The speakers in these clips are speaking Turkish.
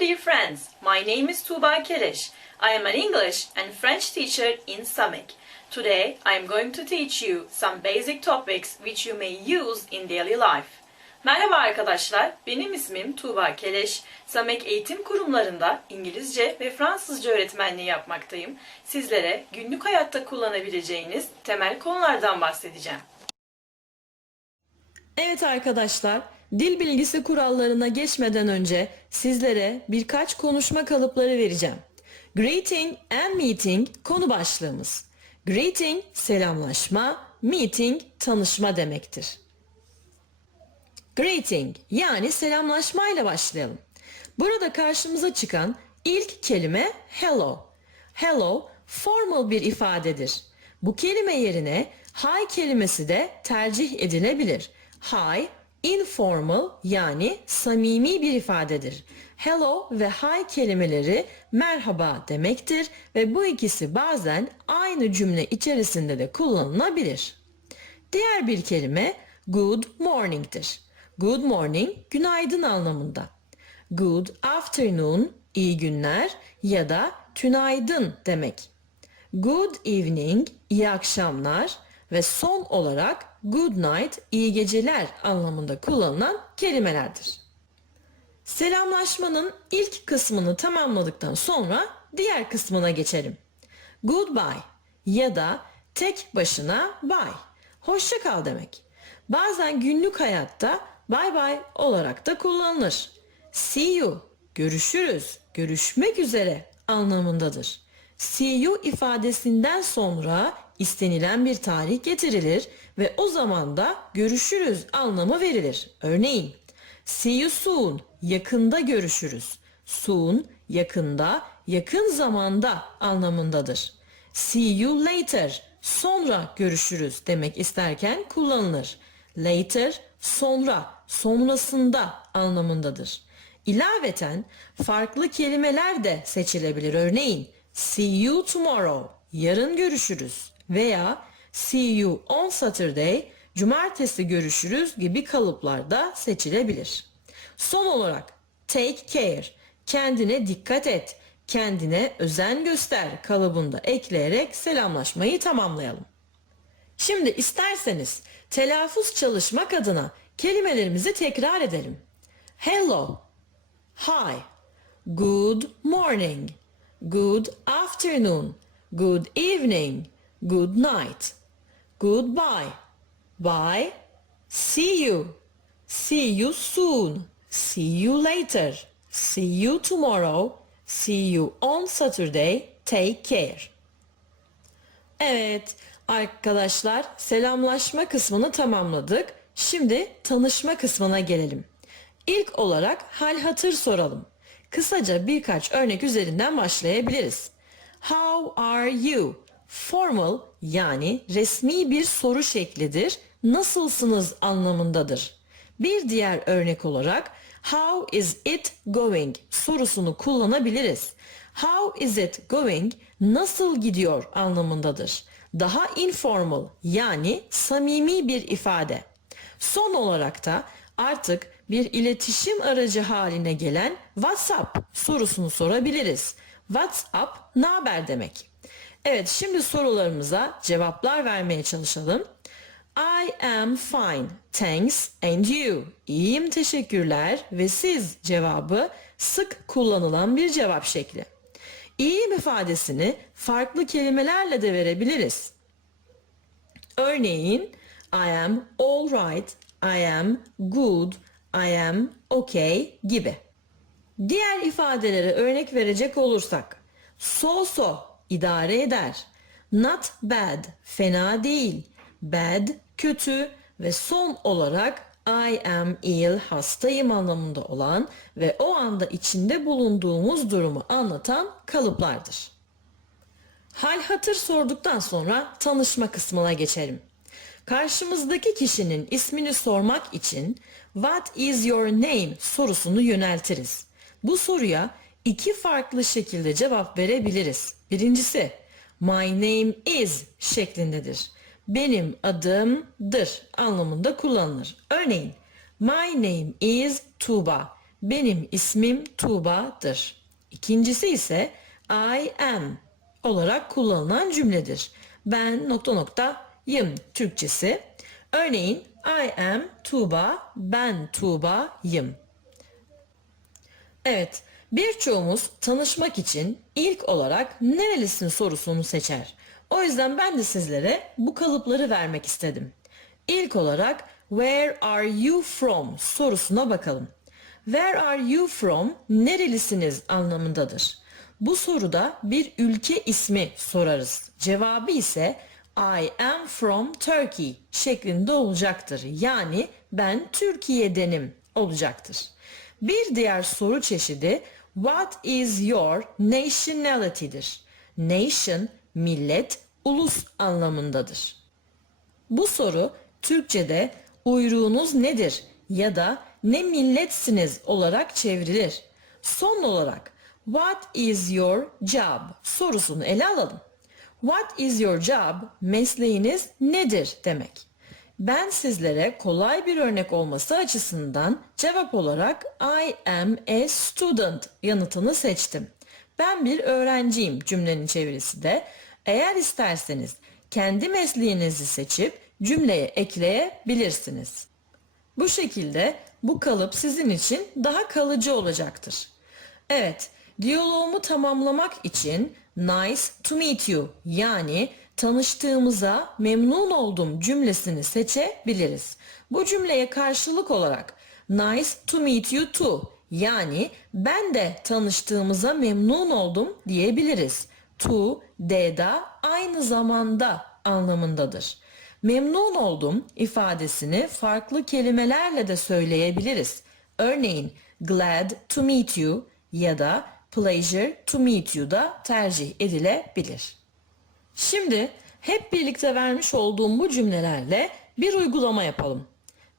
Dear friends. My name is Tuba Keleş. I am an English and French teacher in Samek. Today, I am going to teach you some basic topics which you may use in daily life. Merhaba arkadaşlar, benim ismim Tuğba Keleş. Samek Eğitim Kurumlarında İngilizce ve Fransızca öğretmenliği yapmaktayım. Sizlere günlük hayatta kullanabileceğiniz temel konulardan bahsedeceğim. Evet arkadaşlar, dil bilgisi kurallarına geçmeden önce sizlere birkaç konuşma kalıpları vereceğim. Greeting and meeting konu başlığımız. Greeting selamlaşma, meeting tanışma demektir. Greeting yani selamlaşma ile başlayalım. Burada karşımıza çıkan ilk kelime hello. Hello formal bir ifadedir. Bu kelime yerine hi kelimesi de tercih edilebilir. Hi informal yani samimi bir ifadedir. Hello ve hi kelimeleri merhaba demektir ve bu ikisi bazen aynı cümle içerisinde de kullanılabilir. Diğer bir kelime good morning'tir. Good morning günaydın anlamında. Good afternoon iyi günler ya da tünaydın demek. Good evening iyi akşamlar ve son olarak good night iyi geceler anlamında kullanılan kelimelerdir. Selamlaşmanın ilk kısmını tamamladıktan sonra diğer kısmına geçelim. Goodbye ya da tek başına bye. Hoşça kal demek. Bazen günlük hayatta bye bye olarak da kullanılır. See you, görüşürüz, görüşmek üzere anlamındadır. See you ifadesinden sonra istenilen bir tarih getirilir ve o zaman da görüşürüz anlamı verilir. Örneğin see you soon, yakında görüşürüz. Soon, yakında, yakın zamanda anlamındadır. See you later, sonra görüşürüz demek isterken kullanılır. Later, sonra, sonrasında anlamındadır. İlaveten farklı kelimeler de seçilebilir. Örneğin see you tomorrow, yarın görüşürüz veya see you on Saturday, cumartesi görüşürüz gibi kalıplarda seçilebilir. Son olarak take care, kendine dikkat et, kendine özen göster kalıbında ekleyerek selamlaşmayı tamamlayalım. Şimdi isterseniz telaffuz çalışmak adına kelimelerimizi tekrar edelim. Hello, hi, good morning, good afternoon, good evening, good night, goodbye, bye, see you, see you soon, see you later, see you tomorrow, see you on Saturday, take care. Evet arkadaşlar selamlaşma kısmını tamamladık. Şimdi tanışma kısmına gelelim. İlk olarak hal hatır soralım. Kısaca birkaç örnek üzerinden başlayabiliriz. How are you? Formal yani resmi bir soru şeklidir. Nasılsınız anlamındadır. Bir diğer örnek olarak How is it going sorusunu kullanabiliriz. How is it going nasıl gidiyor anlamındadır. Daha informal yani samimi bir ifade. Son olarak da artık bir iletişim aracı haline gelen WhatsApp sorusunu sorabiliriz. WhatsApp ne haber demek. Evet şimdi sorularımıza cevaplar vermeye çalışalım. I am fine. Thanks and you. İyiyim teşekkürler ve siz cevabı sık kullanılan bir cevap şekli. İyiyim ifadesini farklı kelimelerle de verebiliriz. Örneğin I am all right, I am good, I am okay gibi. Diğer ifadelere örnek verecek olursak so so idare eder. Not bad fena değil. Bad kötü ve son olarak I am ill hastayım anlamında olan ve o anda içinde bulunduğumuz durumu anlatan kalıplardır. Hal hatır sorduktan sonra tanışma kısmına geçelim. Karşımızdaki kişinin ismini sormak için What is your name sorusunu yöneltiriz. Bu soruya iki farklı şekilde cevap verebiliriz. Birincisi My name is şeklindedir. Benim adımdır anlamında kullanılır. Örneğin My name is Tuba. benim ismim Tuğba'dır. İkincisi ise I am olarak kullanılan cümledir. Ben nokta nokta yım Türkçesi. Örneğin I am Tuğba, ben Tuğba'yım. Evet, birçoğumuz tanışmak için ilk olarak nerelisin sorusunu seçer. O yüzden ben de sizlere bu kalıpları vermek istedim. İlk olarak where are you from sorusuna bakalım. Where are you from nerelisiniz anlamındadır. Bu soruda bir ülke ismi sorarız. Cevabı ise I am from Turkey şeklinde olacaktır. Yani ben Türkiye'denim olacaktır. Bir diğer soru çeşidi What is your nationality'dir. Nation, millet, ulus anlamındadır. Bu soru Türkçe'de uyruğunuz nedir ya da ne milletsiniz olarak çevrilir. Son olarak What is your job sorusunu ele alalım. What is your job? Mesleğiniz nedir demek. Ben sizlere kolay bir örnek olması açısından cevap olarak I am a student yanıtını seçtim. Ben bir öğrenciyim cümlenin çevirisi de. Eğer isterseniz kendi mesleğinizi seçip cümleye ekleyebilirsiniz. Bu şekilde bu kalıp sizin için daha kalıcı olacaktır. Evet, diyaloğumu tamamlamak için nice to meet you yani tanıştığımıza memnun oldum cümlesini seçebiliriz. Bu cümleye karşılık olarak nice to meet you too yani ben de tanıştığımıza memnun oldum diyebiliriz. To, D'da aynı zamanda anlamındadır. Memnun oldum ifadesini farklı kelimelerle de söyleyebiliriz. Örneğin glad to meet you ya da pleasure to meet you da tercih edilebilir. Şimdi hep birlikte vermiş olduğum bu cümlelerle bir uygulama yapalım.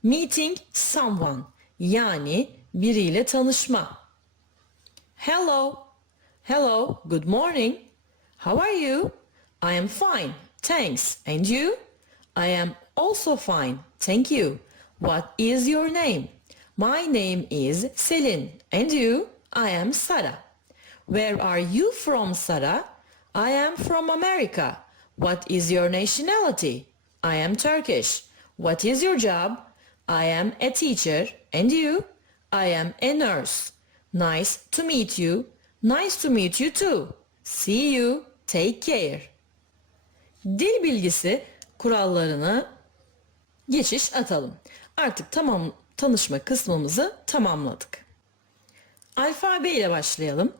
Meeting someone yani biriyle tanışma. Hello. Hello, good morning. How are you? I am fine, thanks. And you? I am also fine, thank you. What is your name? My name is Selin. And you? I am Sarah. Where are you from, Sarah? I am from America. What is your nationality? I am Turkish. What is your job? I am a teacher. And you? I am a nurse. Nice to meet you. Nice to meet you too. See you. Take care. Dil bilgisi kurallarını geçiş atalım. Artık tamam tanışma kısmımızı tamamladık. Alfabe ile başlayalım.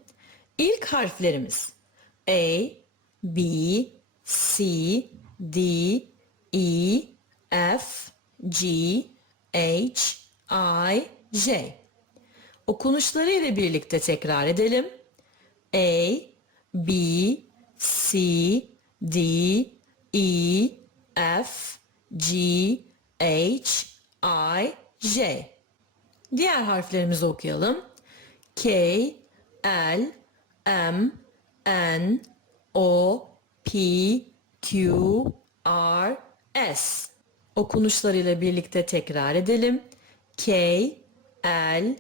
İlk harflerimiz A, B, C, D, E, F, G, H, I, J. Okunuşları ile birlikte tekrar edelim. A, B, C, D, E, F, G, H, I, J. Diğer harflerimizi okuyalım. K, L, M, N, O, P, Q, R, S. Okunuşlarıyla birlikte tekrar edelim. K, L,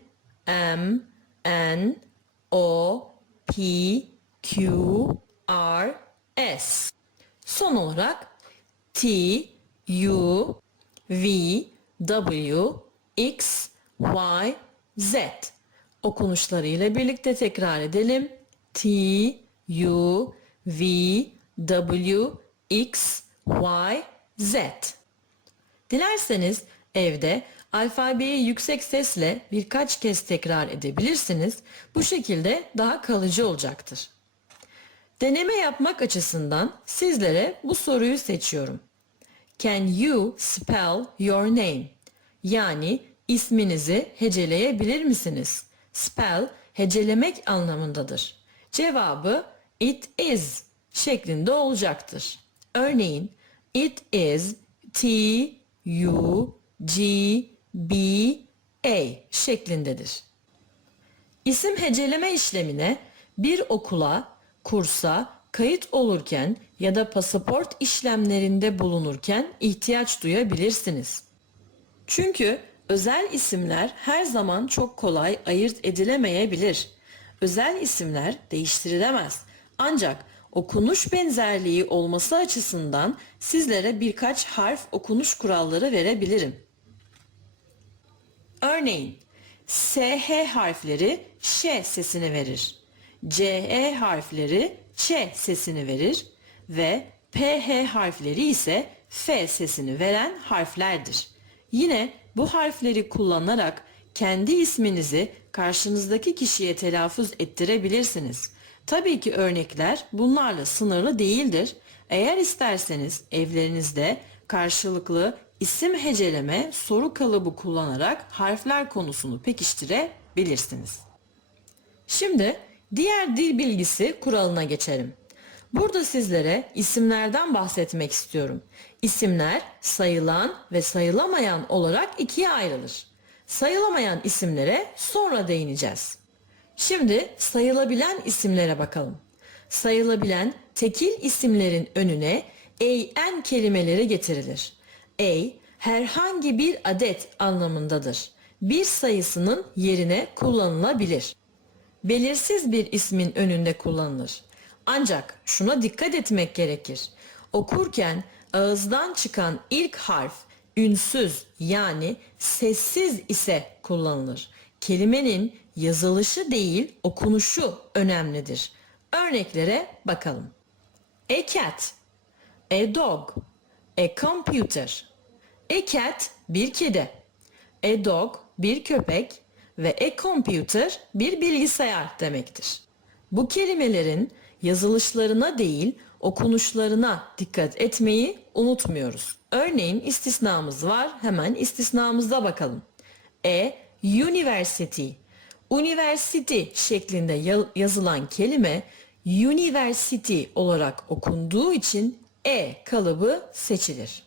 M, N, O, P, Q, R, S. Son olarak T, U, V, W, X, Y, Z. Okunuşlarıyla birlikte tekrar edelim. T, U, V, W, X, Y, Z. Dilerseniz evde alfabeyi yüksek sesle birkaç kez tekrar edebilirsiniz. Bu şekilde daha kalıcı olacaktır. Deneme yapmak açısından sizlere bu soruyu seçiyorum. Can you spell your name? Yani isminizi heceleyebilir misiniz? Spell hecelemek anlamındadır. Cevabı it is şeklinde olacaktır. Örneğin it is T U G B A şeklindedir. İsim heceleme işlemine bir okula, kursa, kayıt olurken ya da pasaport işlemlerinde bulunurken ihtiyaç duyabilirsiniz. Çünkü Özel isimler her zaman çok kolay ayırt edilemeyebilir. Özel isimler değiştirilemez. Ancak okunuş benzerliği olması açısından sizlere birkaç harf okunuş kuralları verebilirim. Örneğin SH harfleri ş sesini verir. CE harfleri ç sesini verir ve PH harfleri ise f sesini veren harflerdir. Yine bu harfleri kullanarak kendi isminizi karşınızdaki kişiye telaffuz ettirebilirsiniz. Tabii ki örnekler bunlarla sınırlı değildir. Eğer isterseniz evlerinizde karşılıklı isim heceleme soru kalıbı kullanarak harfler konusunu pekiştirebilirsiniz. Şimdi diğer dil bilgisi kuralına geçelim. Burada sizlere isimlerden bahsetmek istiyorum. İsimler sayılan ve sayılamayan olarak ikiye ayrılır. Sayılamayan isimlere sonra değineceğiz. Şimdi sayılabilen isimlere bakalım. Sayılabilen tekil isimlerin önüne en kelimeleri getirilir. A herhangi bir adet anlamındadır. Bir sayısının yerine kullanılabilir. Belirsiz bir ismin önünde kullanılır. Ancak şuna dikkat etmek gerekir. Okurken ağızdan çıkan ilk harf ünsüz yani sessiz ise kullanılır. Kelimenin yazılışı değil okunuşu önemlidir. Örneklere bakalım. A cat, a dog, a computer. A cat bir kedi, a dog bir köpek ve a computer bir bilgisayar demektir. Bu kelimelerin yazılışlarına değil okunuşlarına dikkat etmeyi unutmuyoruz. Örneğin istisnamız var. Hemen istisnamıza bakalım. E university. University şeklinde ya- yazılan kelime university olarak okunduğu için e kalıbı seçilir.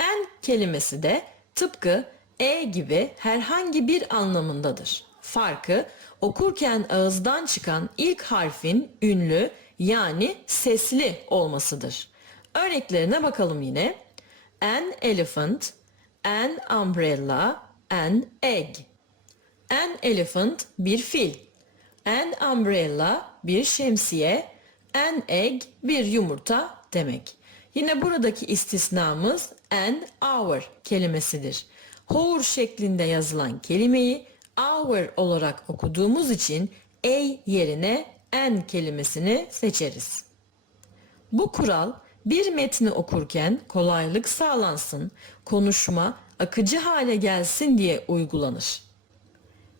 En kelimesi de tıpkı e gibi herhangi bir anlamındadır. Farkı okurken ağızdan çıkan ilk harfin ünlü yani sesli olmasıdır. Örneklerine bakalım yine. An elephant, an umbrella, an egg. An elephant bir fil. An umbrella bir şemsiye. An egg bir yumurta demek. Yine buradaki istisnamız an hour kelimesidir. Hour şeklinde yazılan kelimeyi hour olarak okuduğumuz için a yerine an kelimesini seçeriz. Bu kural bir metni okurken kolaylık sağlansın, konuşma akıcı hale gelsin diye uygulanır.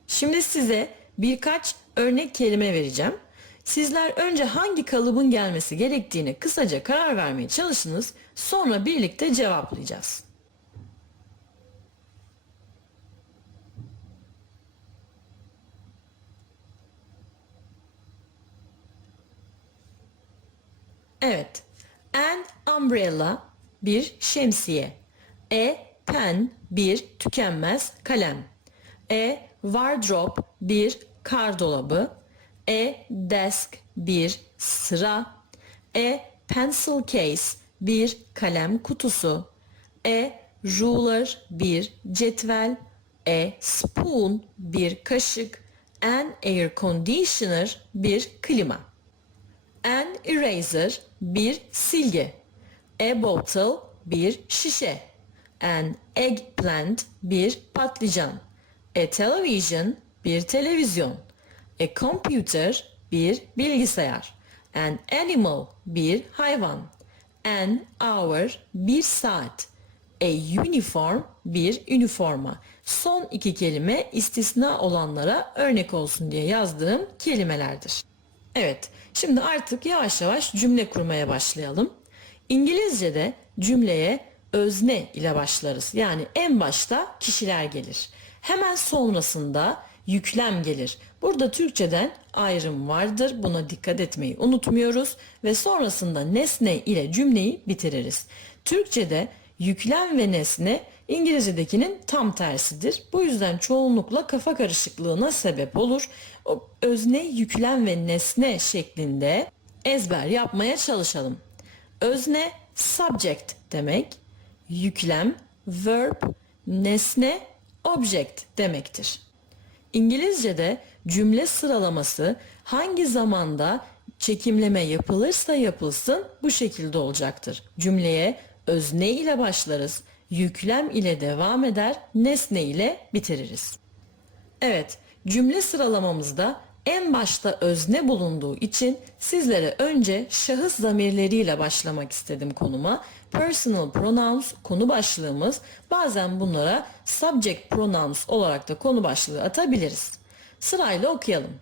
Şimdi size birkaç örnek kelime vereceğim. Sizler önce hangi kalıbın gelmesi gerektiğine kısaca karar vermeye çalışınız. Sonra birlikte cevaplayacağız. Evet. An umbrella bir şemsiye. A pen bir tükenmez kalem. A wardrobe bir kar dolabı. A desk bir sıra. A pencil case bir kalem kutusu. A ruler bir cetvel. A spoon bir kaşık. An air conditioner bir klima. An eraser bir silgi. A bottle bir şişe. An eggplant bir patlıcan. A television bir televizyon. A computer bir bilgisayar. An animal bir hayvan. An hour bir saat. A uniform bir üniforma. Son iki kelime istisna olanlara örnek olsun diye yazdığım kelimelerdir. Evet, şimdi artık yavaş yavaş cümle kurmaya başlayalım. İngilizce'de cümleye özne ile başlarız. Yani en başta kişiler gelir. Hemen sonrasında yüklem gelir. Burada Türkçeden ayrım vardır. Buna dikkat etmeyi unutmuyoruz ve sonrasında nesne ile cümleyi bitiririz. Türkçede yüklem ve nesne İngilizce'dekinin tam tersidir. Bu yüzden çoğunlukla kafa karışıklığına sebep olur. O özne, yüklem ve nesne şeklinde ezber yapmaya çalışalım. Özne subject demek, yüklem verb, nesne object demektir. İngilizce'de cümle sıralaması hangi zamanda çekimleme yapılırsa yapılsın bu şekilde olacaktır. Cümleye özne ile başlarız, yüklem ile devam eder, nesne ile bitiririz. Evet, cümle sıralamamızda en başta özne bulunduğu için sizlere önce şahıs zamirleriyle başlamak istedim konuma. Personal pronouns konu başlığımız. Bazen bunlara subject pronouns olarak da konu başlığı atabiliriz. Sırayla okuyalım.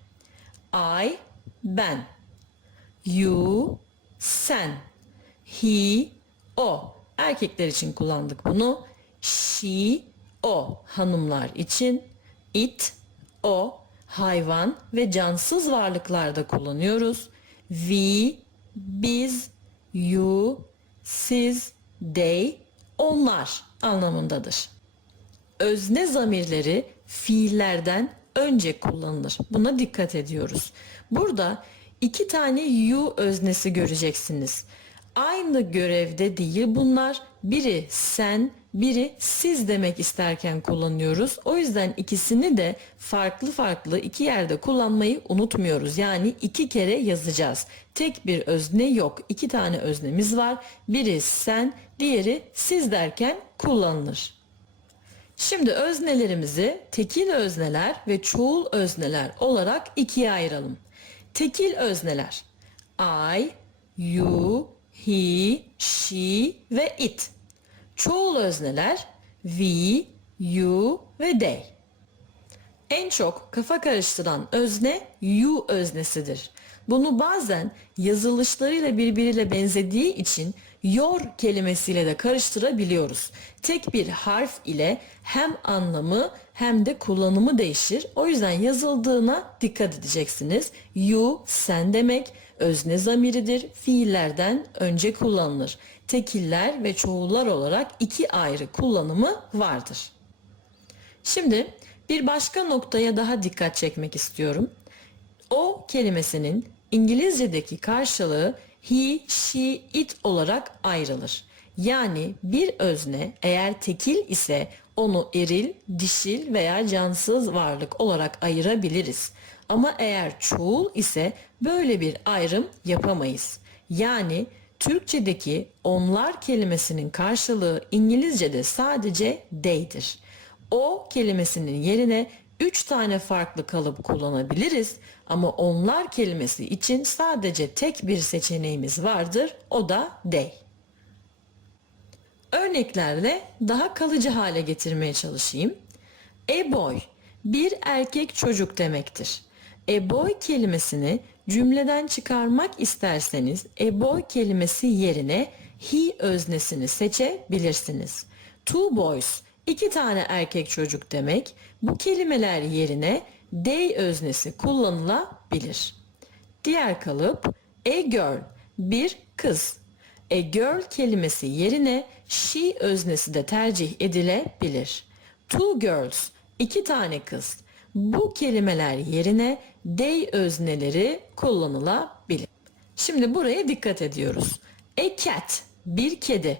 I, ben. You, sen. He, o. Erkekler için kullandık bunu. She, o. Hanımlar için. It, o. Hayvan ve cansız varlıklarda kullanıyoruz. We, biz, you, siz, they, onlar anlamındadır. Özne zamirleri fiillerden önce kullanılır. Buna dikkat ediyoruz. Burada iki tane you öznesi göreceksiniz. Aynı görevde değil bunlar. Biri sen, biri siz demek isterken kullanıyoruz. O yüzden ikisini de farklı farklı iki yerde kullanmayı unutmuyoruz. Yani iki kere yazacağız. Tek bir özne yok. İki tane öznemiz var. Biri sen, diğeri siz derken kullanılır. Şimdi öznelerimizi tekil özneler ve çoğul özneler olarak ikiye ayıralım. Tekil özneler I, you, he, she ve it. Çoğul özneler we, you ve they. En çok kafa karıştıran özne you öznesidir. Bunu bazen yazılışlarıyla birbiriyle benzediği için your kelimesiyle de karıştırabiliyoruz. Tek bir harf ile hem anlamı hem de kullanımı değişir. O yüzden yazıldığına dikkat edeceksiniz. You sen demek özne zamiridir. Fiillerden önce kullanılır. Tekiller ve çoğullar olarak iki ayrı kullanımı vardır. Şimdi bir başka noktaya daha dikkat çekmek istiyorum. O kelimesinin İngilizce'deki karşılığı he, she, it olarak ayrılır. Yani bir özne eğer tekil ise onu eril, dişil veya cansız varlık olarak ayırabiliriz. Ama eğer çoğul ise böyle bir ayrım yapamayız. Yani Türkçedeki onlar kelimesinin karşılığı İngilizce'de sadece they'dir. O kelimesinin yerine 3 tane farklı kalıp kullanabiliriz ama onlar kelimesi için sadece tek bir seçeneğimiz vardır. O da they. Örneklerle daha kalıcı hale getirmeye çalışayım. A boy bir erkek çocuk demektir. A boy kelimesini cümleden çıkarmak isterseniz a boy kelimesi yerine he öznesini seçebilirsiniz. Two boys iki tane erkek çocuk demek. Bu kelimeler yerine they öznesi kullanılabilir. Diğer kalıp a girl bir kız. A girl kelimesi yerine she öznesi de tercih edilebilir. Two girls iki tane kız. Bu kelimeler yerine they özneleri kullanılabilir. Şimdi buraya dikkat ediyoruz. A cat bir kedi.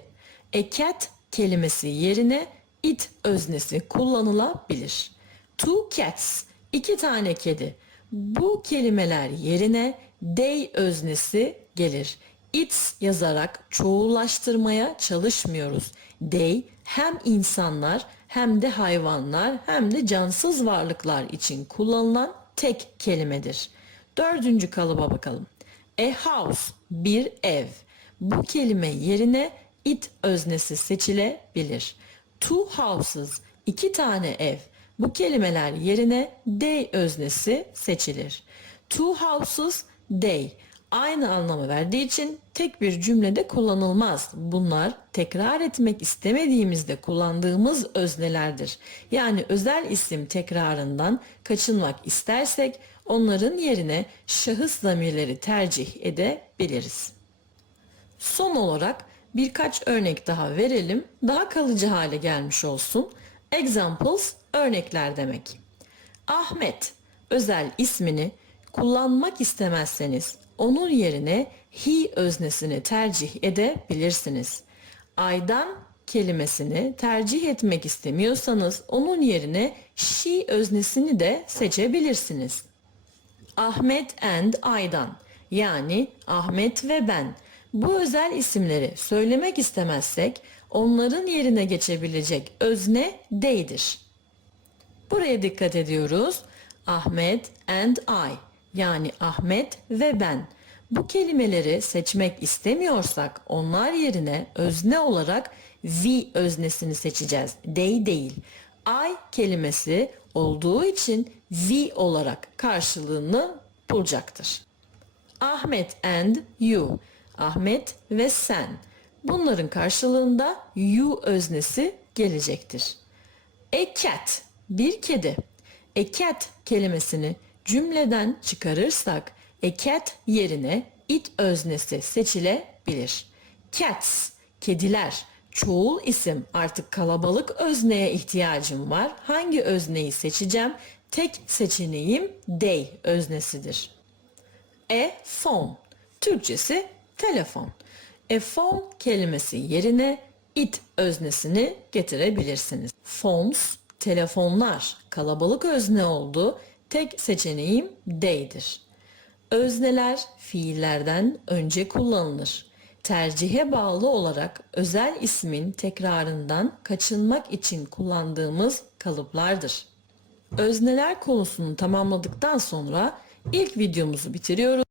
A cat kelimesi yerine it öznesi kullanılabilir. Two cats iki tane kedi. Bu kelimeler yerine they öznesi gelir. It's yazarak çoğullaştırmaya çalışmıyoruz. They hem insanlar hem de hayvanlar hem de cansız varlıklar için kullanılan tek kelimedir. Dördüncü kalıba bakalım. A house bir ev. Bu kelime yerine it öznesi seçilebilir. Two houses iki tane ev. Bu kelimeler yerine they öznesi seçilir. Two houses they aynı anlamı verdiği için tek bir cümlede kullanılmaz. Bunlar tekrar etmek istemediğimizde kullandığımız öznelerdir. Yani özel isim tekrarından kaçınmak istersek onların yerine şahıs zamirleri tercih edebiliriz. Son olarak birkaç örnek daha verelim. Daha kalıcı hale gelmiş olsun. Examples örnekler demek. Ahmet özel ismini kullanmak istemezseniz onun yerine he öznesini tercih edebilirsiniz. Aydan kelimesini tercih etmek istemiyorsanız onun yerine she öznesini de seçebilirsiniz. Ahmet and Aydan yani Ahmet ve ben. Bu özel isimleri söylemek istemezsek onların yerine geçebilecek özne they'dir. Buraya dikkat ediyoruz. Ahmet and I yani Ahmet ve ben. Bu kelimeleri seçmek istemiyorsak onlar yerine özne olarak we öznesini seçeceğiz. They değil. I kelimesi olduğu için we olarak karşılığını bulacaktır. Ahmet and you. Ahmet ve sen. Bunların karşılığında you öznesi gelecektir. A cat, bir kedi. A cat kelimesini cümleden çıkarırsak a cat yerine it öznesi seçilebilir. Cats, kediler. Çoğul isim artık kalabalık özneye ihtiyacım var. Hangi özneyi seçeceğim? Tek seçeneğim they öznesidir. E phone. Türkçesi telefon. E phone kelimesi yerine it öznesini getirebilirsiniz. Phones, telefonlar. Kalabalık özne oldu. Tek seçeneğim they'dir. Özneler fiillerden önce kullanılır. Tercihe bağlı olarak özel ismin tekrarından kaçınmak için kullandığımız kalıplardır. Özneler konusunu tamamladıktan sonra ilk videomuzu bitiriyoruz.